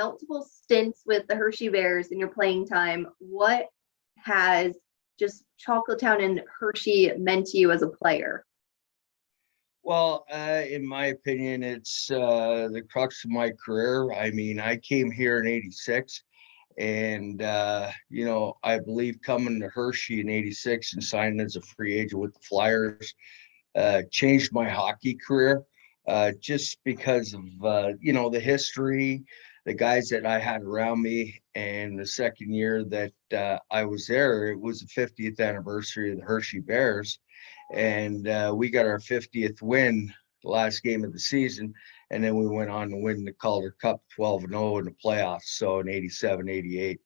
multiple stints with the Hershey Bears in your playing time. What has just Chocolatown and Hershey meant to you as a player? Well, in my opinion, it's the crux of my career. I mean, I came here in '86, and I believe coming to Hershey in '86 and signing as a free agent with the Flyers changed my hockey career, just because of the history, the guys that I had around me, and the second year that I was there, it was the 50th anniversary of the Hershey Bears, and we got our 50th win the last game of the season, and then we went on to win the Calder Cup 12-0 in the playoffs, so in '87, '88.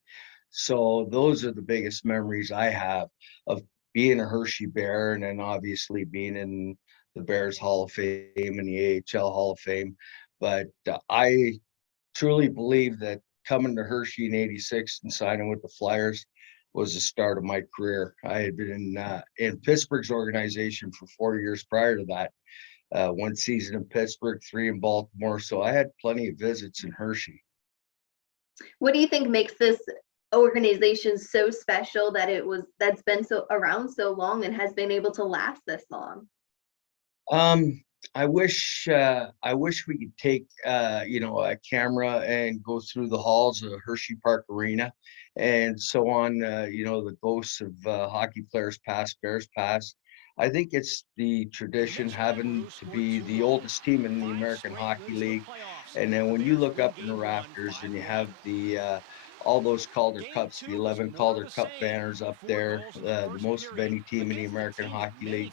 So those are the biggest memories I have of being a Hershey Bear, and then obviously being in the Bears Hall of Fame and the AHL Hall of Fame. But I truly believe that coming to Hershey in '86 and signing with the Flyers was the start of my career. I had been in Pittsburgh's organization for 4 years prior to that. One season in Pittsburgh, three in Baltimore. So I had plenty of visits in Hershey. What do you think makes this organization so special that that's been so around so long and has been able to last this long? Um, I wish we could take a camera and go through the halls of Hershey Park Arena and so on. The ghosts of hockey players past, Bears past. I think it's the tradition having to be the oldest team in the American Hockey League, and then when you look up in the rafters and you have the all those Calder Cups, the 11 Calder Cup banners up there, the most of any team in the American Hockey League.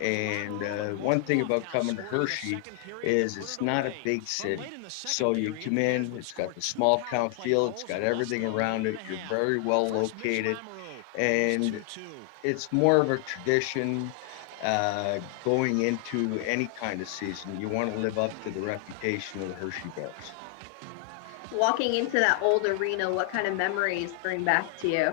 And one thing about coming to Hershey is it's not a big city. So you come in, it's got the small count feel, it's got everything around it. You're very well located, and it's more of a tradition going into any kind of season. You want to live up to the reputation of the Hershey Bears. Walking into that old arena, what kind of memories bring back to you?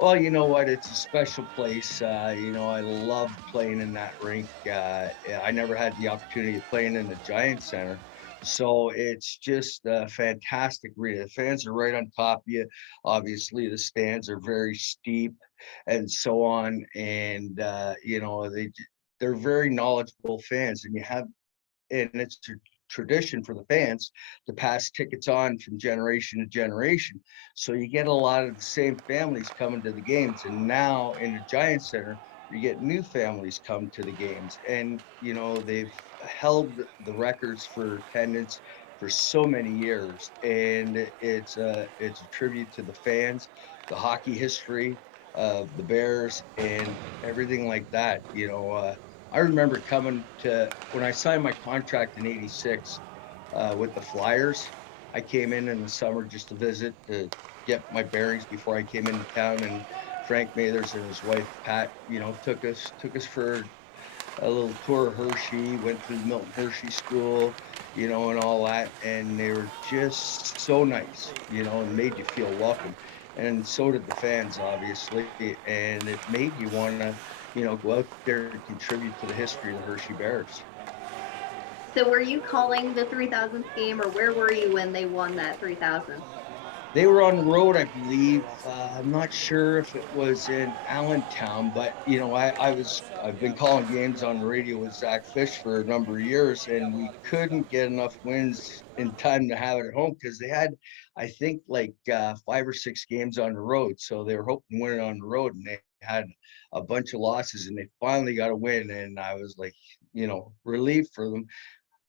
Well, you know what? It's a special place. I loved playing in that rink. I never had the opportunity of playing in the Giant Center. So it's just a fantastic arena. The fans are right on top of you. Obviously, the stands are very steep and so on. And, they're very knowledgeable fans. And it's a tradition for the fans to pass tickets on from generation to generation. So you get a lot of the same families coming to the games. And now in the Giant Center, you get new families come to the games. And, they've held the records for attendance for so many years. And it's a tribute to the fans, the hockey history of the Bears and everything like that. I remember coming to when I signed my contract in '86 with the Flyers. I came in the summer just to visit to get my bearings before I came into town. And Frank Mathers and his wife Pat, took us for a little tour of Hershey. Went through the Milton Hershey School, and all that. And they were just so nice, and made you feel welcome. And so did the fans, obviously. And it made you want to, go out there and contribute to the history of the Hershey Bears. So were you calling the 3000th game, or where were you when they won that 3000th? They were on the road, I believe. I'm not sure if it was in Allentown, but I've been calling games on the radio with Zach Fish for a number of years, and we couldn't get enough wins in time to have it at home because they had, I think, like 5 or 6 games on the road. So they were hoping to win it on the road, and they had a bunch of losses, and they finally got a win. And I was like, relieved for them,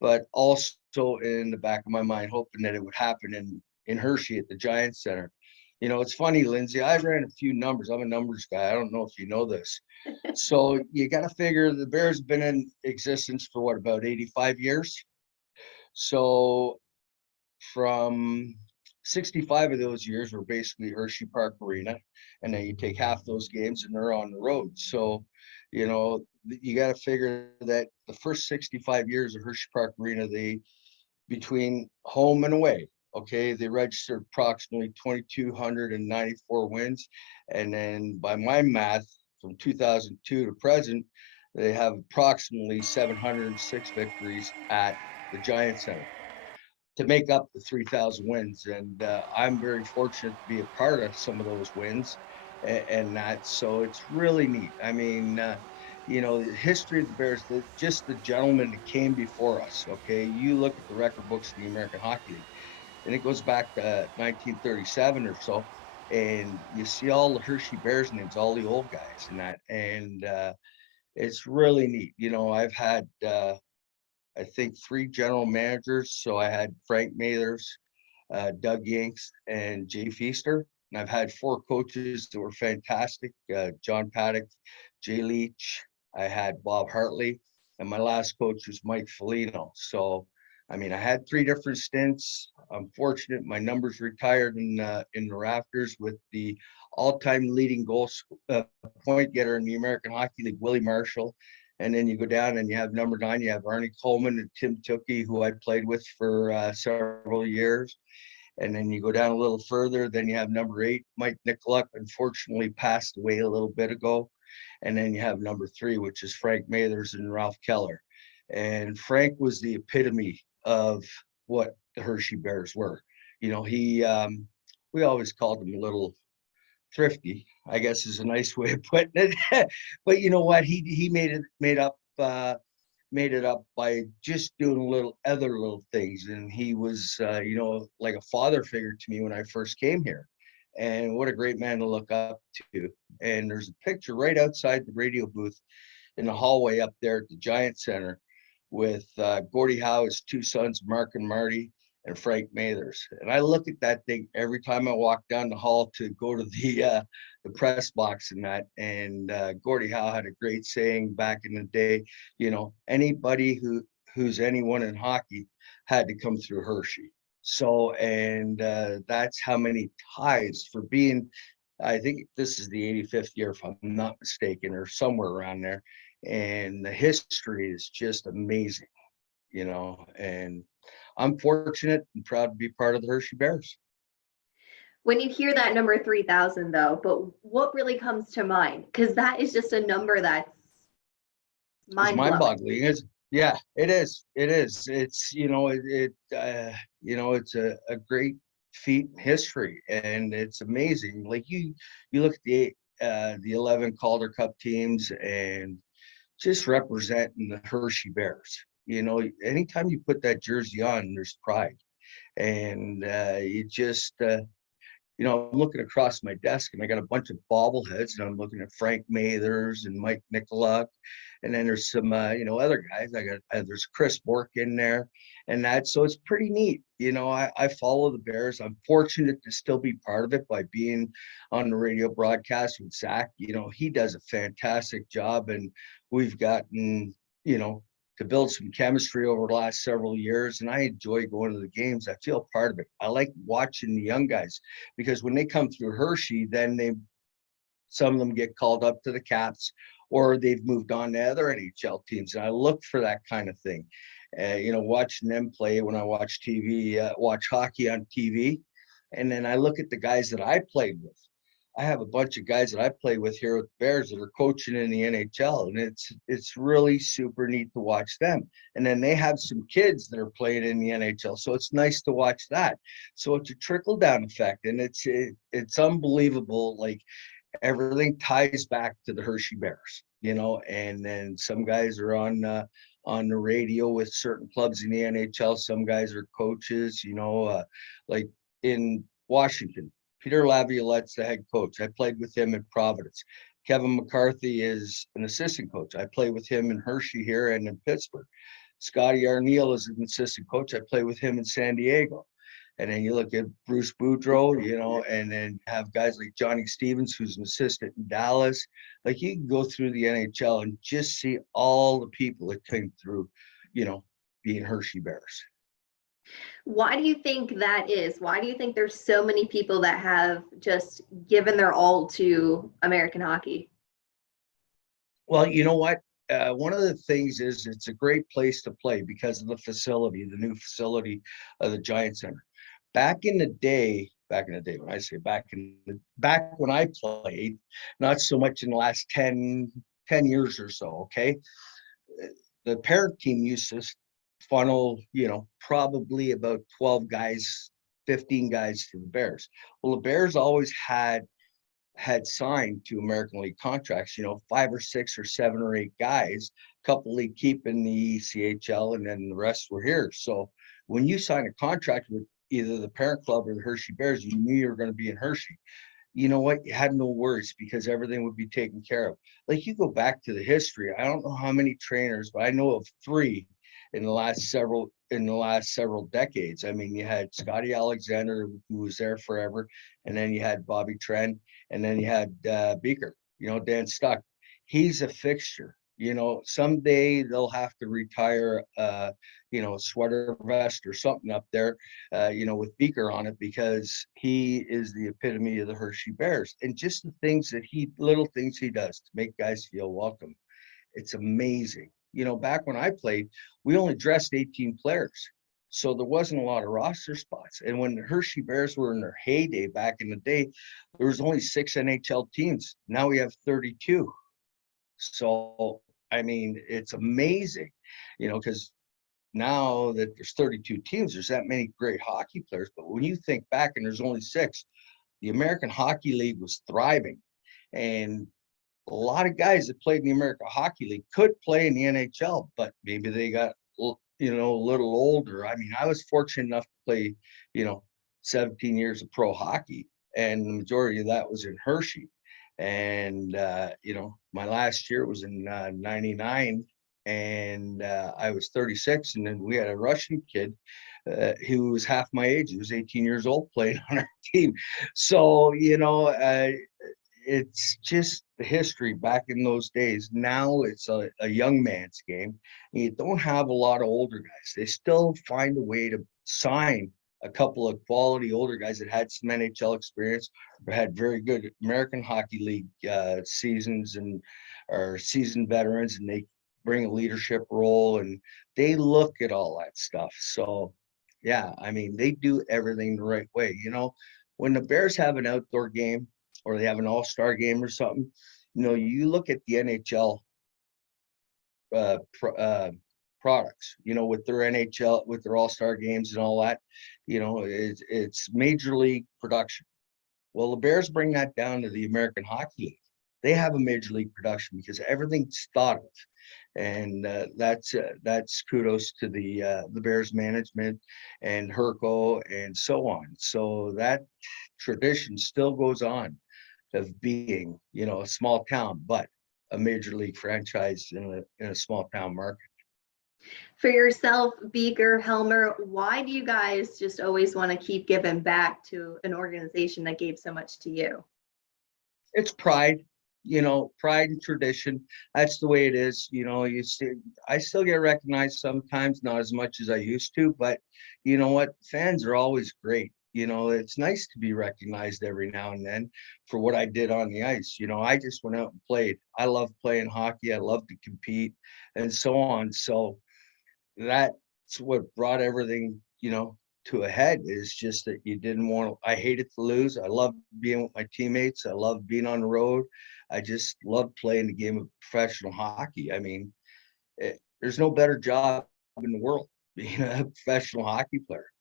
but also in the back of my mind, hoping that it would happen in Hershey at the Giants Center. It's funny, Lindsay. I ran a few numbers. I'm a numbers guy. I don't know if you know this. So you got to figure the Bears have been in existence for what, about 85 years. So from 65 of those years were basically Hershey Park Arena, and then you take half those games and they're on the road. So, you got to figure that the first 65 years of Hershey Park Arena, they between home and away. Okay, they registered approximately 2,294 wins, and then by my math, from 2002 to present, they have approximately 706 victories at the Giant Center. to make up the 3,000 wins. And I'm very fortunate to be a part of some of those wins and that. So it's really neat. I mean, the history of the Bears, just the gentlemen that came before us. Okay. You look at the record books of the American Hockey League, and it goes back to 1937 or so. And you see all the Hershey Bears names, all the old guys and that. And it's really neat. I've had, I think, three general managers. So I had Frank Mathers, Doug Yanks, and Jay Feaster. And I've had four coaches that were fantastic: John Paddock, Jay Leach. I had Bob Hartley, and my last coach was Mike Foligno. So, I mean, I had three different stints. I'm fortunate my numbers retired in the rafters with the all-time leading point getter in the American Hockey League, Willie Marshall. And then you go down and you have number 9, you have Arnie Coleman and Tim Tukey, who I played with for several years. And then you go down a little further, then you have number 8, Mike Nicoluk, unfortunately passed away a little bit ago. And then you have number 3, which is Frank Mathers and Ralph Keller. And Frank was the epitome of what the Hershey Bears were. We always called him a little thrifty, I guess is a nice way of putting it. But you know what? He made it up by just doing little things. And he was like a father figure to me when I first came here. And what a great man to look up to. And there's a picture right outside the radio booth in the hallway up there at the Giant Center with Gordie Howe, his two sons, Mark and Marty, and Frank Mathers. And I look at that thing every time I walk down the hall to go to the press box and that. And Gordie Howe had a great saying back in the day, anybody who's anyone in hockey had to come through Hershey. So, and that's how many ties for being, I think this is the 85th year, if I'm not mistaken, or somewhere around there. And the history is just amazing, and I'm fortunate and proud to be part of the Hershey Bears. When you hear that number 3,000, though, but what really comes to mind? Because that is just a number that's It's mind blowing. mind-boggling. Yeah, it is. It is. It's it's a great feat in history, and it's amazing. Like you look at the 11 Calder Cup teams and just representing the Hershey Bears. Anytime you put that jersey on, there's pride, and I'm looking across my desk and I got a bunch of bobbleheads, and I'm looking at Frank Mathers and Mike Nicoluk, and then there's some other guys. There's Chris Bork in there, and that, so it's pretty neat. I follow the Bears. I'm fortunate to still be part of it by being on the radio broadcast with Zach. He does a fantastic job, and we've gotten to build some chemistry over the last several years. And I enjoy going to the games. I feel part of it. I like watching the young guys, because when they come through Hershey, then some of them get called up to the Caps, or they've moved on to other NHL teams. And I look for that kind of thing. Watching them play when I watch watch hockey on TV. And then I look at the guys that I played with. I have a bunch of guys that I play with here with the Bears that are coaching in the NHL, and it's really super neat to watch them. And then they have some kids that are playing in the NHL, so it's nice to watch that. So it's a trickle down effect, and it's unbelievable. Like, everything ties back to the Hershey Bears, And then some guys are on the radio with certain clubs in the NHL. Some guys are coaches, like in Washington. Peter Laviolette's the head coach. I played with him in Providence. Kevin McCarthy is an assistant coach. I play with him in Hershey here and in Pittsburgh. Scotty Arneal is an assistant coach. I play with him in San Diego. And then you look at Bruce Boudreau, and then have guys like Johnny Stevens, who's an assistant in Dallas. Like, you can go through the NHL and just see all the people that came through, being Hershey Bears. Why do you think that is? Why do you think there's so many people that have just given their all to American hockey? Well, you know what? One of the things is it's a great place to play because of the facility, the new facility of the Giant Center. Back in the day, when I say back when I played, not so much in the last 10 years or so, okay? The parent team used to funnel, probably about 12 guys, 15 guys to the Bears. Well, the Bears always had signed to American League contracts, 5 or 6 or 7 or 8 guys, couple league keep in the CHL, and then the rest were here. So when you sign a contract with either the parent club or the Hershey Bears, you knew you were going to be in Hershey. You know what? You had no worries because everything would be taken care of. Like, you go back to the history. I don't know how many trainers, but I know of three in the last several decades. I mean, you had Scotty Alexander, who was there forever, and then you had Bobby Trent, and then you had Beaker. Dan Stuck. He's a fixture. Someday they'll have to retire. Sweater vest or something up there, with Beaker on it, because he is the epitome of the Hershey Bears. And just the little things he does to make guys feel welcome. It's amazing. Back when I played, we only dressed 18 players. So there wasn't a lot of roster spots. And when the Hershey Bears were in their heyday back in the day, there was only 6 NHL teams. Now we have 32. So, I mean, it's amazing, because now that there's 32 teams, there's that many great hockey players. But when you think back and there's only 6, the American Hockey League was thriving. And a lot of guys that played in the American Hockey League could play in the NHL, but maybe they got, a little older. I mean, I was fortunate enough to play, 17 years of pro hockey, and the majority of that was in Hershey. And, my last year was in 99, and I was 36, and then we had a Russian kid who was half my age. He was 18 years old playing on our team. So, it's just the history back in those days. Now it's a young man's game. You don't have a lot of older guys. They still find a way to sign a couple of quality older guys that had some NHL experience or had very good American Hockey League seasons, and are seasoned veterans, and they bring a leadership role, and they look at all that stuff. So, yeah, I mean, they do everything the right way. When the Bears have an outdoor game, or they have an all-star game or something, you look at the NHL products, with their NHL, with their all-star games and all that, it's major league production. Well, the Bears bring that down to the American Hockey League. They have a major league production because everything's thought of. And that's kudos to the Bears management and Herco and so on. So that tradition still goes on, of being, a small town, but a major league franchise in a small town market. For yourself, Beaker, Helmer, why do you guys just always want to keep giving back to an organization that gave so much to you? It's pride, pride and tradition. That's the way it is. I still get recognized sometimes, not as much as I used to, but you know what? Fans are always great. It's nice to be recognized every now and then for what I did on the ice. I just went out and played. I love playing hockey. I love to compete and so on. So that's what brought everything, to a head, is just that you didn't want to. I hated to lose. I love being with my teammates. I love being on the road. I just love playing the game of professional hockey. I mean, there's no better job in the world being a professional hockey player.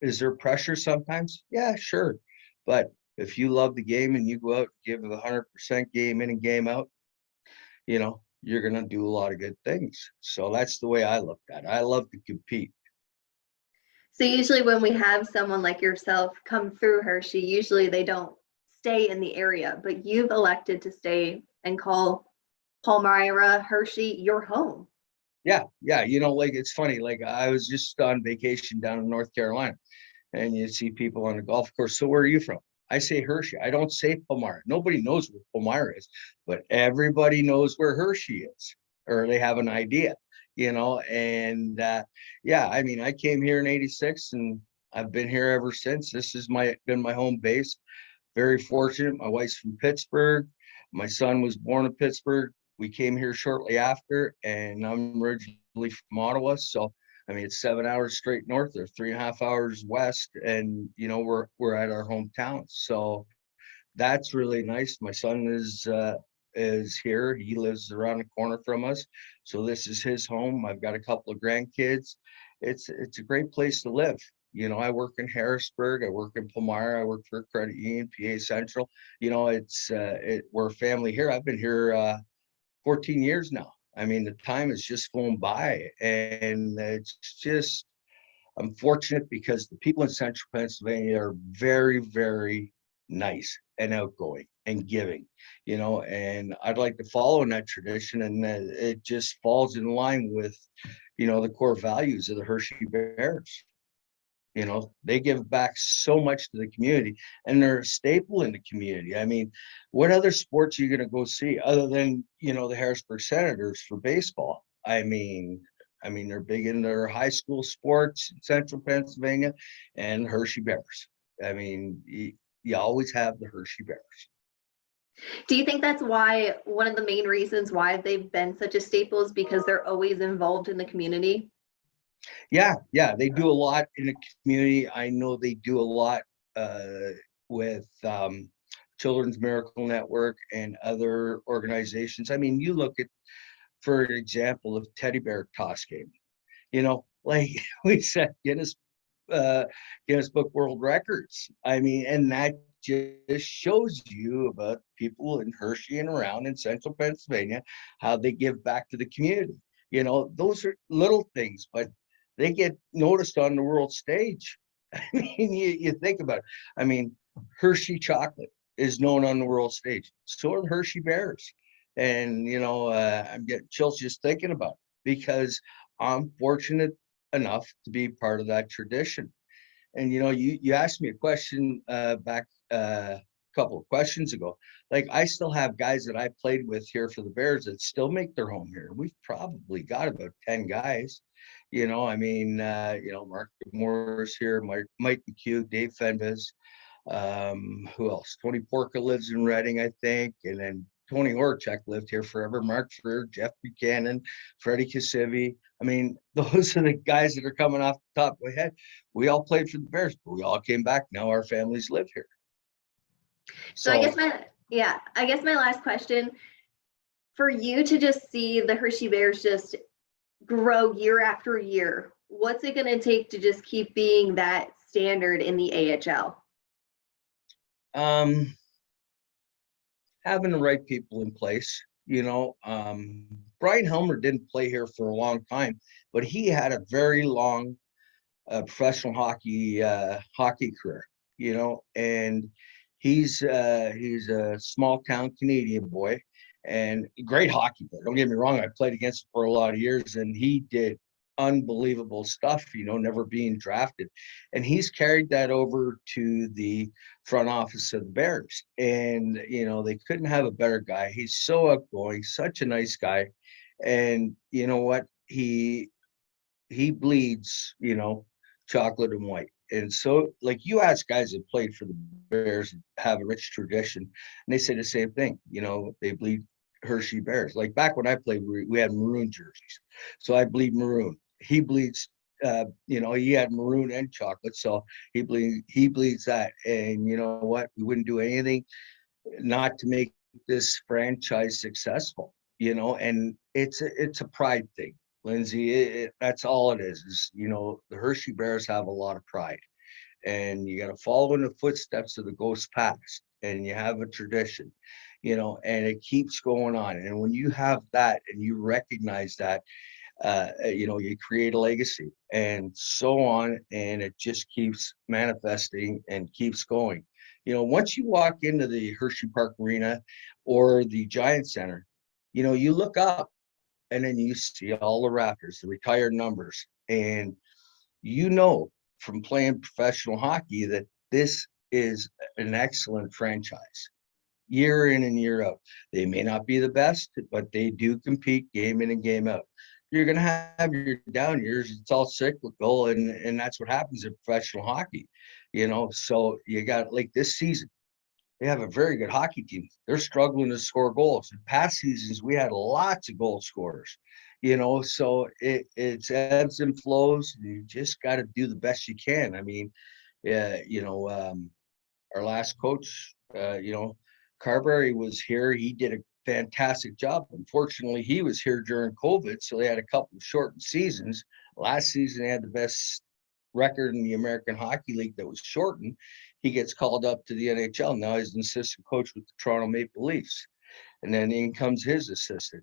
Is there pressure sometimes? Yeah, sure. But if you love the game and you go out and give it 100% game in and game out, you're going to do a lot of good things. So that's the way I looked at it. I love to compete. So usually when we have someone like yourself come through Hershey, usually they don't stay in the area, but you've elected to stay and call Palmyra, Hershey, your home. Yeah. Like, it's funny. Like, I was just on vacation down in North Carolina, and you see people on the golf course. So where are you from? I say Hershey. I don't say Palmyra. Nobody knows where Palmyra is, but everybody knows where Hershey is, or they have an idea, and yeah, I mean, I came here in 86, and I've been here ever since. This has been my home base. Very fortunate. My wife's from Pittsburgh. My son was born in Pittsburgh. We came here shortly after, and I'm originally from Ottawa. So, I mean, it's 7 hours straight north there, 3.5 hours west, and we're at our hometown. So that's really nice. My son is is here. He lives around the corner from us, so this is his home. I've got a couple of grandkids. It's a great place to live. I work in Harrisburg. I work in Palmyra. I work for Credit Union, PA Central. We're a family here. I've been here 14 years now. I mean, the time has just flown by, and it's just I'm fortunate because the people in central Pennsylvania are very, very nice and outgoing and giving, and I'd like to follow in that tradition. And it just falls in line with, the core values of the Hershey Bears. They give back so much to the community, and they're a staple in the community. I mean, what other sports are you going to go see other than, the Harrisburg Senators for baseball? I mean, they're big in their high school sports in central Pennsylvania, and Hershey Bears. I mean, you always have the Hershey Bears. Do you think that's why one of the main reasons why they've been such a staple is because they're always involved in the community? Yeah, they do a lot in the community. I know they do a lot with Children's Miracle Network and other organizations. I mean, you look at, for example, the teddy bear toss game. Like we said, Guinness Book World Records. I mean, and that just shows you about people in Hershey and around in central Pennsylvania, how they give back to the community. Those are little things, but they get noticed on the world stage. I mean, you think about it. I mean, Hershey chocolate is known on the world stage. So are the Hershey Bears. And, I'm getting chills just thinking about it because I'm fortunate enough to be part of that tradition. And you asked me a question back a couple of questions ago. Like, I still have guys that I played with here for the Bears that still make their home here. We've probably got about 10 guys. Mark Moore's here, Mike McHugh, Dave Fenves. Who else? Tony Porca lives in Reading, I think, and then Tony Horchak lived here forever. Mark Freer, Jeff Buchanan, Freddie Kasivi. I mean, those are the guys that are coming off the top of my head. We all played for the Bears, but we all came back. Now our families live here. So I guess So my last question, for you to just see the Hershey Bears just grow year after year, what's it going to take to just keep being that standard in the AHL? having the right people in place. Brian Helmer didn't play here for a long time, but he had a very long professional hockey career. And he's a small town Canadian boy and great hockey player. Don't get me wrong, I played against him for a lot of years, and he did unbelievable stuff, never being drafted. And he's carried that over to the front office of the Bears. And, they couldn't have a better guy. He's so outgoing, such a nice guy. And you know what? He bleeds, chocolate and white. And so, like, you ask guys that played for the Bears and have a rich tradition, and they say the same thing. They bleed Hershey Bears. Like back when I played, we had maroon jerseys, so I bleed maroon. He bleeds. He had maroon and chocolate, so he bleeds that. And you know what? We wouldn't do anything not to make this franchise successful. And it's a pride thing, Lindsay. That's all it is. The Hershey Bears have a lot of pride, and you got to follow in the footsteps of the ghost past, and you have a tradition, and it keeps going on. And when you have that and you recognize that, you create a legacy and so on, and it just keeps manifesting and keeps going. Once you walk into the Hershey Park Arena or the Giant Center, you look up and then you see all the Raptors, the retired numbers, and from playing professional hockey that this is an excellent franchise year in and year out. They may not be the best, but they do compete game in and game out. You're going to have your down years. It's all cyclical, and that's what happens in professional hockey. So you got, like, this season, they have a very good hockey team. They're struggling to score goals. In past seasons, we had lots of goal scorers. So it's ebbs and flows. And you just got to do the best you can. I mean, yeah, our last coach, Carberry was here. He did a fantastic job. Unfortunately, he was here during COVID, so they had a couple of shortened seasons. Last season, they had the best record in the American Hockey League that was shortened. He gets called up to the NHL. Now he's an assistant coach with the Toronto Maple Leafs. And then in comes his assistant,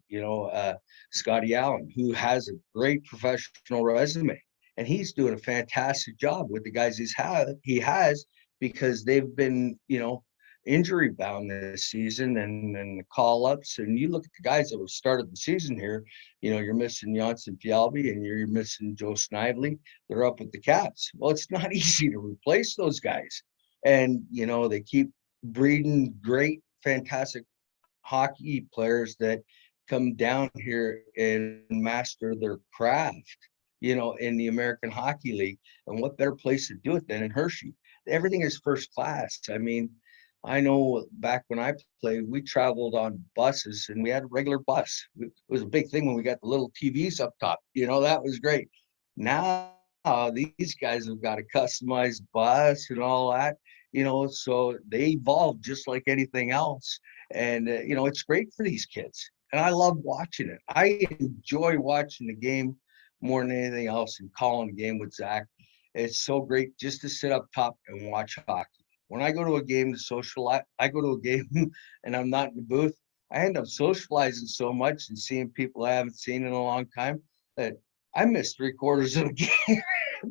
Scotty Allen, who has a great professional resume. And he's doing a fantastic job with the guys he has because they've been, injury bound this season and the call ups. And you look at the guys that have started the season here, you're missing Janssen Fialbi and you're missing Joe Snively. They're up with the Caps. Well, it's not easy to replace those guys. And, they keep breeding great, fantastic hockey players that come down here and master their craft, in the American Hockey League. And what better place to do it than in Hershey? Everything is first class. I mean, I know back when I played, we traveled on buses and we had a regular bus. It was a big thing when we got the little TVs up top. That was great. Now these guys have got a customized bus and all that, so they evolve just like anything else. And, it's great for these kids. And I love watching it. I enjoy watching the game more than anything else and calling the game with Zach. It's so great just to sit up top and watch hockey. When I go to a game to socialize, I go to a game and I'm not in the booth. I end up socializing so much and seeing people I haven't seen in a long time that I miss 3/4 of the game.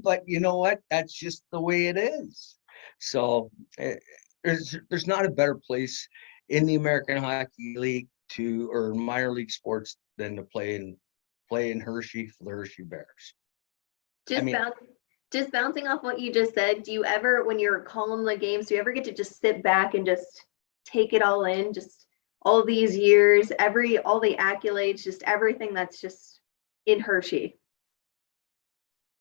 But you know what? That's just the way it is. So there's not a better place in the American Hockey League or minor league sports than to play in Hershey for the Hershey Bears. I Just mean, bounce, just bouncing off what you just said, do you ever, when you're calling the games, do you ever get to just sit back and just take it all in? Just all these years, all the accolades, just everything that's just in Hershey.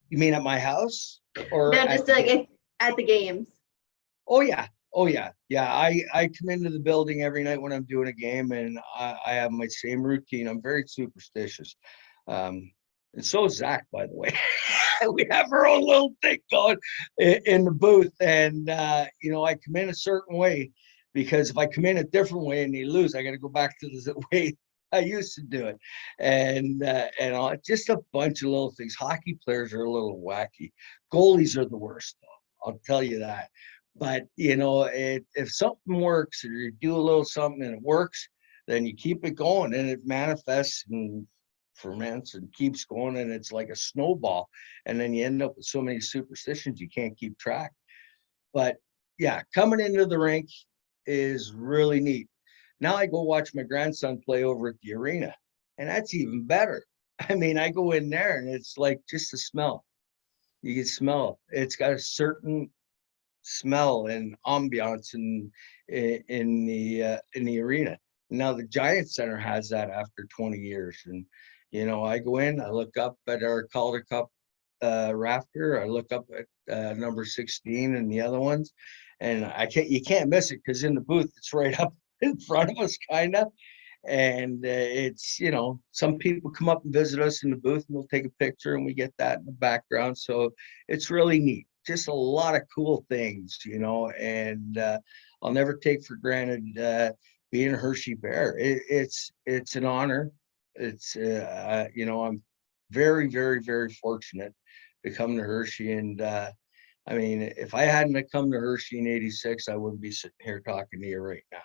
you mean at my house or No, at just the like game? at the games. Oh yeah. Oh yeah. Yeah. I come into the building every night when I'm doing a game and I have my same routine. I'm very superstitious. And so is Zach, by the way. We have our own little thing going in the booth. And I come in a certain way because if I come in a different way and they lose, I gotta go back to the way I used to do it. And just a bunch of little things. Hockey players are a little wacky. Goalies are the worst, though. I'll tell you that. But if something works or you do a little something and it works, then you keep it going and it manifests and ferments and keeps going, and it's like a snowball. And then you end up with so many superstitions you can't keep track. But yeah, coming into the rink is really neat. Now I go watch my grandson play over at the arena, and that's even better. I mean, I go in there and it's like just the smell. You can smell it. It's got a certain smell and ambiance in the arena. Now the Giant Center has that after 20 years, and I go in, I look up at our Calder Cup rafter, I look up at number 16 and the other ones, and you can't miss it because in the booth it's right up in front of us, kind of. And it's some people come up and visit us in the booth and we'll take a picture and we get that in the background, so it's really neat. Just a lot of cool things, and I'll never take for granted being a Hershey Bear. It's an honor. I'm very, very, very fortunate to come to Hershey. And I mean, if I hadn't come to Hershey in '86, I wouldn't be sitting here talking to you right now.